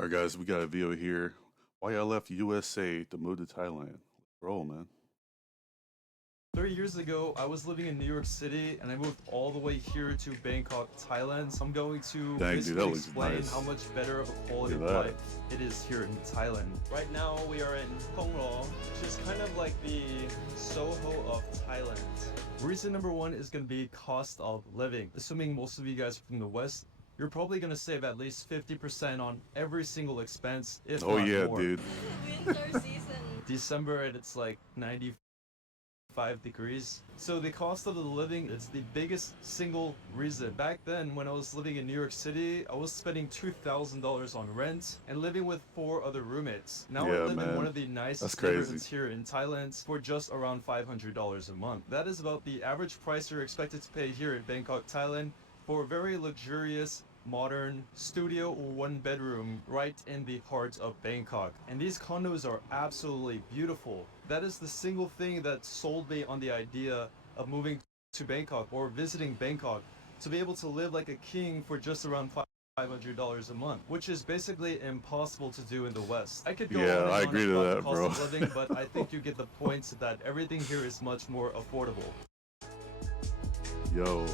All right, guys, we got a video here. Why I left USA to move to Thailand. Roll, man. 3 years ago, I was living in New York City and I moved all the way here to Bangkok, Thailand. So I'm going to Dang, dude, basically that looks explain nice. how much better of a quality of Look at that. life it is here in Thailand. Right now, we are in Khong Ro, which is kind of like the Soho of Thailand. Reason number one is going to be cost of living. Assuming most of you guys are from the West, you're probably going to save at least 50% on every single expense, if Oh, not yeah, more. dude. Winter season. December and it's like 95 degrees. So the cost of the living is the biggest single reason. Back then, when I was living in New York City, I was spending $2,000 on rent and living with 4 other roommates. Now I Yeah, live in man. one of the nicest That's crazy. neighborhoods here in Thailand for just around $500 a month. That is about the average price you're expected to pay here in Bangkok, Thailand for a very luxurious modern studio or 1 bedroom right in the heart of Bangkok. And these condos are absolutely beautiful. That is the single thing that sold me on the idea of moving to Bangkok or visiting Bangkok, to be able to live like a king for just around $500 a month, which is basically impossible to do in the West. I could go Yeah, on and I on agree to about that, the cost bro. of living, but I think you get the point that everything here is much more affordable. Yo.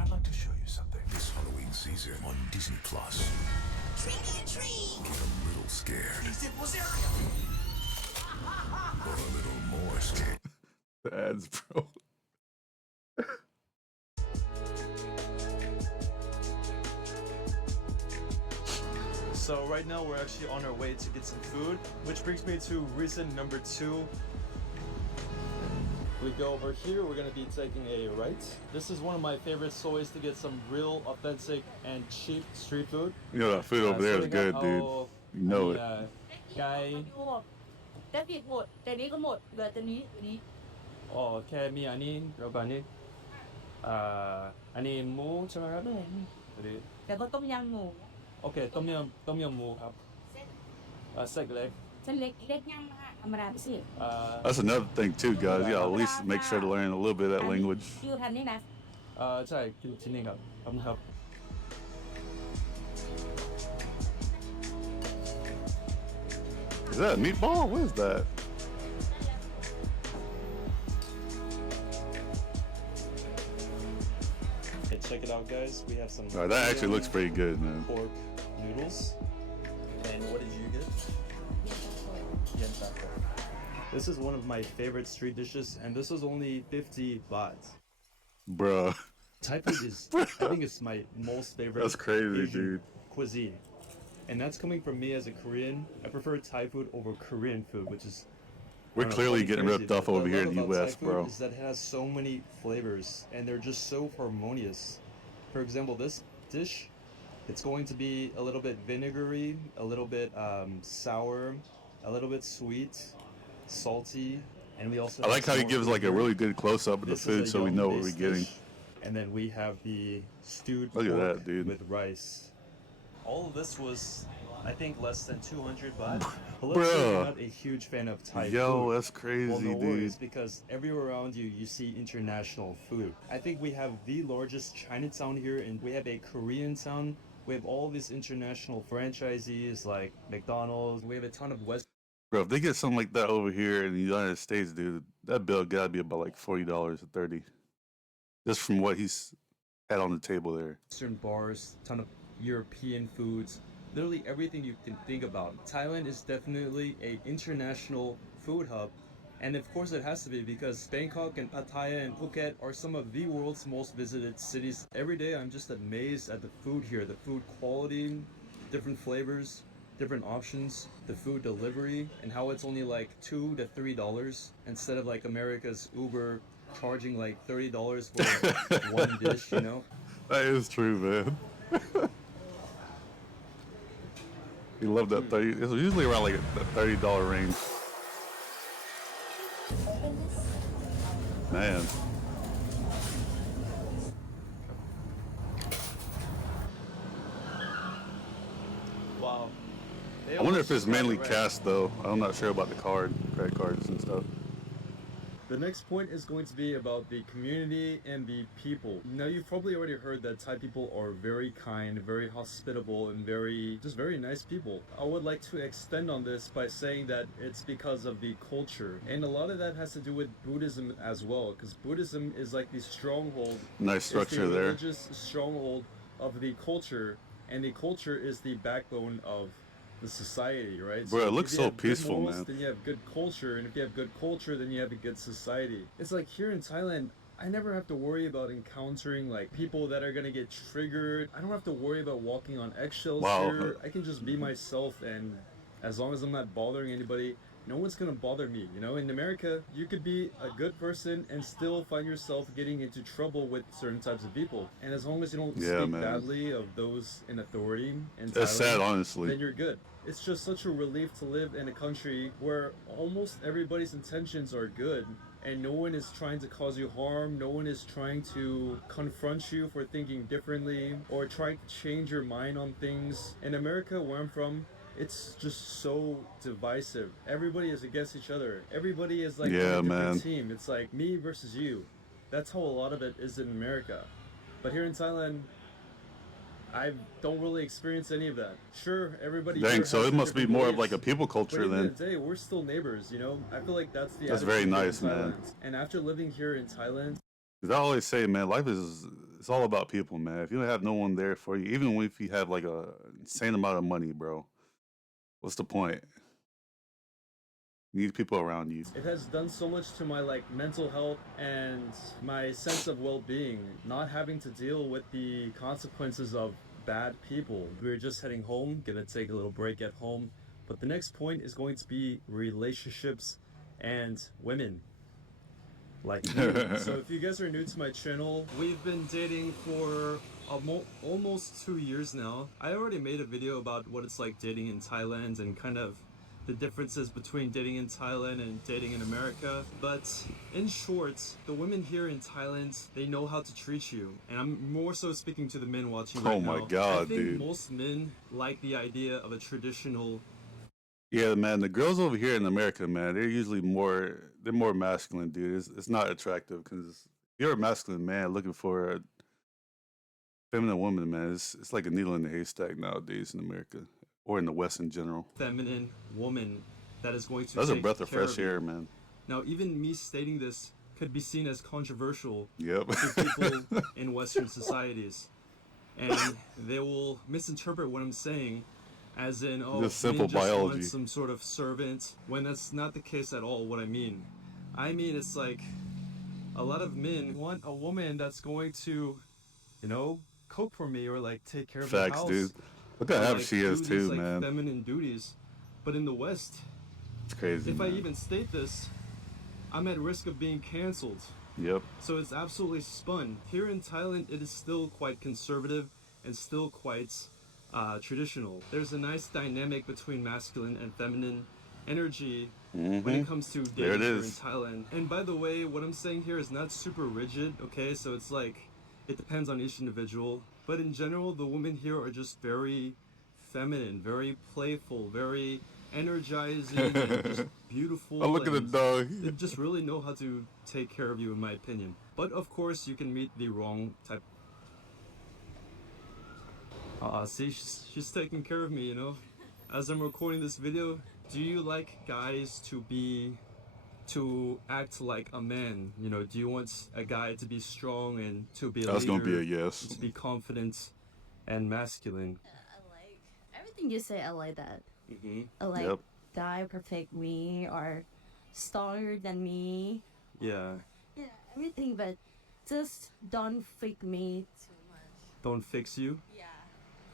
I'd like to show you something this Halloween season on Disney Plus. Tricky or treat. Get a little scared. Or a little more scared. The ads, bro. So right now we're actually on our way to get some food, which brings me to reason number 2. We go over here, we're gonna be taking a right. This is one of my favorite always to get some real, authentic, and cheap street food. You know, that food over there is good, dude. You know it. ไก่ ได้ผิดหมดแต่นี้ก็หมดเหลือแต่นี้ อ๋อแค่มีอันนี้เดี๋ยวก่อนนี้อันนี้หมูใช่ไหมครับอันนี้ แต่ก็ต้มยำหมู โอเคต้มยำหมูครับเส้นเล็ก เส้นเล็กย่างนะคะธรรมดาพิเศษ That's another thing, too, guys. You gotta at least make sure to learn a little bit of that language. ชื่อทันนี่นะ ใช่คือที่นี่ครับขอบคุณครับ Is that a meatball? What is that? Okay, check it out, guys. We have some. All right, that actually looks pretty good, man. Pork noodles. And what did you get? Yen taco. This is one of my favorite street dishes, and this was only 50 baht. Bruh. Thai food is, I think it's my most favorite. That's crazy, Asian dude. cuisine. And that's coming from me as a Korean. I prefer Thai food over Korean food, which is. We're I don't know, clearly something getting crazy, ripped off but what over I here in love the about Thai US, food bro. is that it has so many flavors, and they're just so harmonious. For example, this dish, it's going to be a little bit vinegary, a little bit sour, a little bit sweet, salty, and we also. I like have how he some gives more like a flavor. really good close up of the This is food a so we know what we're yum-based getting. dish. And then we have the stewed Look at pork that, dude. with rice. All of this was, I think, less than 200 baht. But let's say Bruh. you're not a huge fan of Thai Yo, food. that's crazy, Well, no dude. worries, because everywhere around you, you see international food. I think we have the largest Chinatown here, and we have a Korean town. We have all these international franchisees like McDonald's. We have a ton of West. Bro, if they get something like that over here in the United States, dude, that bill gotta be about like $40 or 30. Just from what he's had on the table there. Western bars, ton of European foods, literally everything you can think about. Thailand is definitely a international food hub, and of course it has to be because Bangkok and Pattaya and Phuket are some of the world's most visited cities. Every day I'm just amazed at the food here, the food quality, different flavors, different options, the food delivery, and how it's only like $2 to $3 instead of like America's Uber charging like $30 for one dish, you know? That is true, man. You love that 30. It's usually around like that $30 range. Man. Wow. I wonder if it's mainly cash though. I'm not sure about the credit cards and stuff. The next point is going to be about the community and the people. Now, you've probably already heard that Thai people are very kind, very hospitable, and very nice people. I would like to extend on this by saying that it's because of the culture. And a lot of that has to do with Buddhism as well, because Buddhism is like the stronghold. Nice structure it's the there. religious stronghold of the culture, and the culture is the backbone of the society, right? Bro, it looks if you so have good peaceful, morals, man. then you have good culture, and if you have good culture, then you have a good society. It's like here in Thailand, I never have to worry about encountering like people that are gonna get triggered. I don't have to worry about walking on eggshells Wow. here. I can just be myself, and as long as I'm not bothering anybody, no one's gonna bother me. You know, in America, you could be a good person and still find yourself getting into trouble with certain types of people. And as long as you don't Yeah, speak man. badly of those in authority in That's Thailand, sad, honestly. then you're good. It's just such a relief to live in a country where almost everybody's intentions are good and no one is trying to cause you harm, no one is trying to confront you for thinking differently or trying to change your mind on things. In America, where I'm from, it's just so divisive. Everybody is against each other. Everybody is like Yeah, on a different man. team. It's like me versus you. That's how a lot of it is in America. But here in Thailand, I don't really experience any of that. Sure, everybody here Dang, has so it their must be different more of like a beliefs, people but culture at the end then. of the day, we're still neighbors, you know? I feel like that's the That's attitude very here in nice, man. Thailand. And after living here in Thailand, 'Cause I always say, man, life is it's all about people, man. If you don't have no one there for you, even if you have like a insane amount of money, bro, what's the point? You need people around you. it has done so much to my like mental health and my sense of well-being, not having to deal with the consequences of bad people. We're just heading home, gonna take a little break at home. But the next point is going to be relationships and women. Like you. So if you guys are new to my channel, we've been dating for almost 2 years now. I already made a video about what it's like dating in Thailand and kind of the differences between dating in Thailand and dating in America. But in short, the women here in Thailand, they know how to treat you. And I'm more so speaking to the men watching right now. Oh my God, I think dude. most men like the idea of a traditional. Yeah, man, the girls over here in America, man, they're more masculine, dude. It's not attractive because you're a masculine man looking for a feminine woman, man. It's like a needle in the haystack nowadays in America or in the West in general. Feminine woman that is going to That's a take breath of care fresh you. air, man. Now, even me stating this could be seen as controversial Yep. to people in Western societies, and they will misinterpret what I'm saying as in, oh, Just simple men just biology. want some sort of servant, when that's not the case at all. What I mean it's like a lot of men want a woman that's going to, you know, cook for me or like take care of the Facts, house. dude. Look how or, happy like, she is do too, these, like, man. feminine duties. But in the West, It's crazy, if man. I even state this, I'm at risk of being canceled. Yep. So it's absolutely spun. Here in Thailand, it is still quite conservative and still quite traditional. There's a nice dynamic between masculine and feminine energy when it comes to There dating it here in is. Thailand. And by the way, what I'm saying here is not super rigid, okay? So it's like, it depends on each individual. But in general, the women here are just very feminine, very playful, very energizing, and just beautiful. Oh, look at the and dog. They just really know how to take care of you, in my opinion. But of course, you can meet the wrong type. See, she's taking care of me, you know? As I'm recording this video, do you like guys to act like a man? You know, do you want a guy to be strong and to be a That's leader? gonna be a yes. To be confident and masculine. I like everything you say. I like that. Mm-hmm. I like Yep. guy perfect me or stronger than me. Yeah. Yeah, everything, but just don't freak me too much. Don't fix you? Yeah.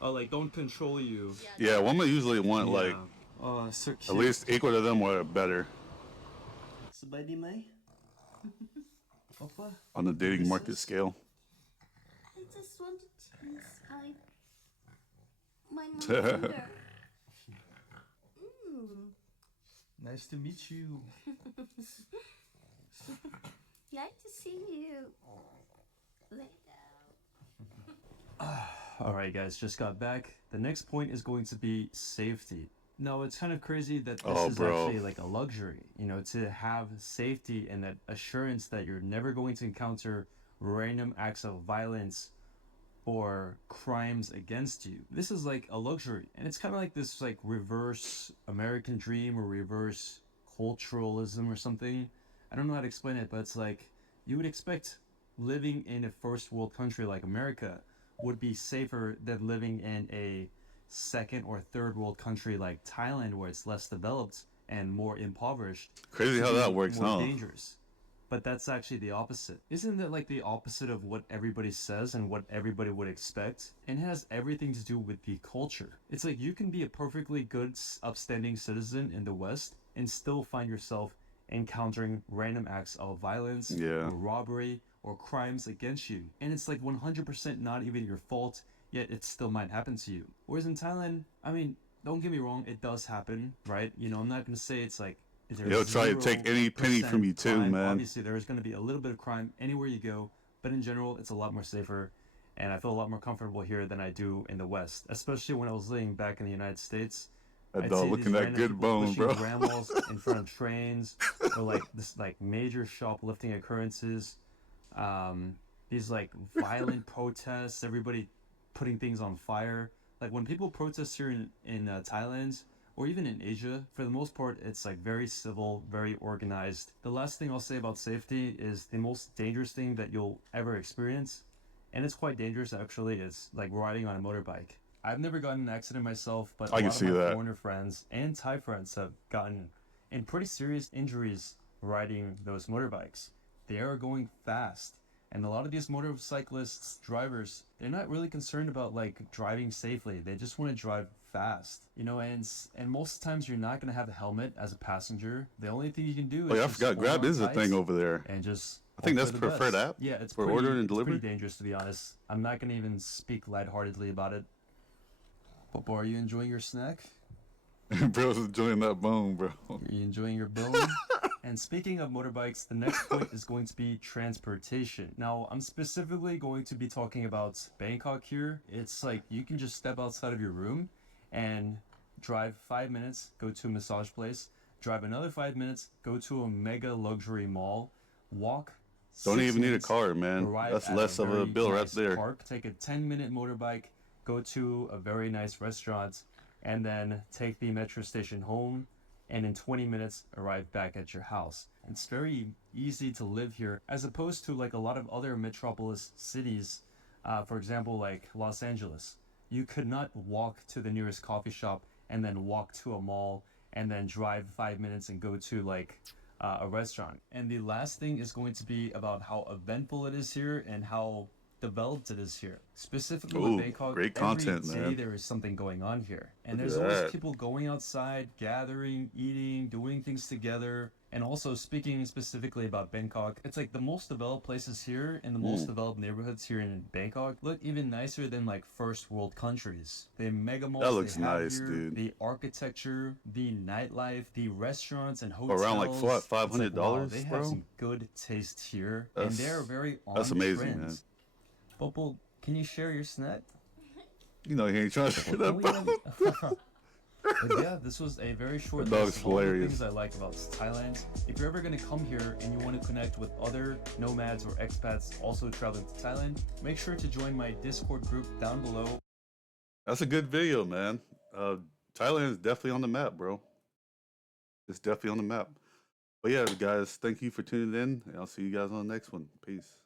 Oh, like, don't control you. Yeah, women usually want like Oh, so cute. at least equal to them or better สบายดีไหม Opa? on the dating market scale. I just want to taste my finger. Nice to meet you. Nice to see you. Later. Alright guys, just got back. The next point is going to be safety. No, it's kind of crazy that this Oh, is bro. actually like a luxury, you know, to have safety and that assurance that you're never going to encounter random acts of violence or crimes against you. This is like a luxury. And it's kind of like this like reverse American dream or reverse culturalism or something. I don't know how to explain it, but it's like you would expect living in a first world country like America would be safer than living in a second or third world country like Thailand where it's less developed and more impoverished. Crazy To how that be works, more huh? dangerous. But that's actually the opposite. Isn't that like the opposite of what everybody says and what everybody would expect? And it has everything to do with the culture. It's like you can be a perfectly good, upstanding citizen in the West and still find yourself encountering random acts of violence Yeah. or robbery or crimes against you. And it's like 100% not even your fault, yet it still might happen to you. Whereas in Thailand, I mean, don't get me wrong, it does happen, right? You know, I'm not going to say it's like He'll try to take any penny from you too, crime. man. Obviously, there's going to be a little bit of crime anywhere you go, but in general, it's a lot more safer, and I feel a lot more comfortable here than I do in the West. Especially when I was living back in the United States, That I'd dog see looking these that random good people bone, pushing bro. grandmas in front of trains, or like this like major shoplifting occurrences, these like violent protests, everybody putting things on fire. Like when people protest here in Thailand or even in Asia, for the most part, it's like very civil, very organized. The last thing I'll say about safety is the most dangerous thing that you'll ever experience, and it's quite dangerous actually, is like riding on a motorbike. I've never gotten in an accident myself, but a I can lot of see my that. foreigner friends and Thai friends have gotten in pretty serious injuries riding those motorbikes. They are going fast. And a lot of these motorcyclists, drivers, they're not really concerned about like driving safely. They just want to drive fast, you know. And most times you're not gonna have a helmet as a passenger. The only thing you can do is Oh yeah, I just forgot. hold Grab on is a tight thing over there. and just I think hope that's for the the preferred best. app Yeah, it's for pretty, ordering and it's pretty delivery. dangerous to be honest. I'm not gonna even speak lightheartedly about it. Popo, are you enjoying your snack? Bro's enjoying that bone, bro. Are you enjoying your bone? And speaking of motorbikes, the next point is going to be transportation. Now, I'm specifically going to be talking about Bangkok here. It's like you can just step outside of your room and drive 5 minutes, go to a massage place, drive another 5 minutes, go to a mega luxury mall, walk Don't 6 even need a minutes, car, man. arrive That's at less of a very bill right nice there. park, take a 10-minute motorbike, go to a very nice restaurant, and then take the metro station home, and in 20 minutes arrive back at your house. It's very easy to live here as opposed to like a lot of other metropolis cities, for example like Los Angeles. You could not walk to the nearest coffee shop and then walk to a mall and then drive 5 minutes and go to like a restaurant. And the last thing is going to be about how eventful it is here and how developed it is here. Specifically Ooh, with Bangkok, great every content, day man. there is something going on here. And Look there's at always that. people going outside, gathering, eating, doing things together. And also speaking specifically about Bangkok, it's like the most developed places here and the most developed neighborhoods here in Bangkok look even nicer than like first world countries. The mega malls That looks they have nice, here, dude. the architecture, the nightlife, the restaurants and hotels. Around like what, It's like, $500, wow, they have bro? some good taste here, and they're That's very on that's amazing, trend. man. Popo, can you share your snack? You know he ain't trying to Well, that, we bro. have- But yeah, this was a very short The dog's list of all the hilarious. things I like about Thailand. If you're ever going to come here and you want to connect with other nomads or expats also traveling to Thailand, make sure to join my Discord group down below. That's a good video, man. Thailand is definitely on the map, bro. It's definitely on the map. But yeah, guys, thank you for tuning in, and I'll see you guys on the next one. Peace.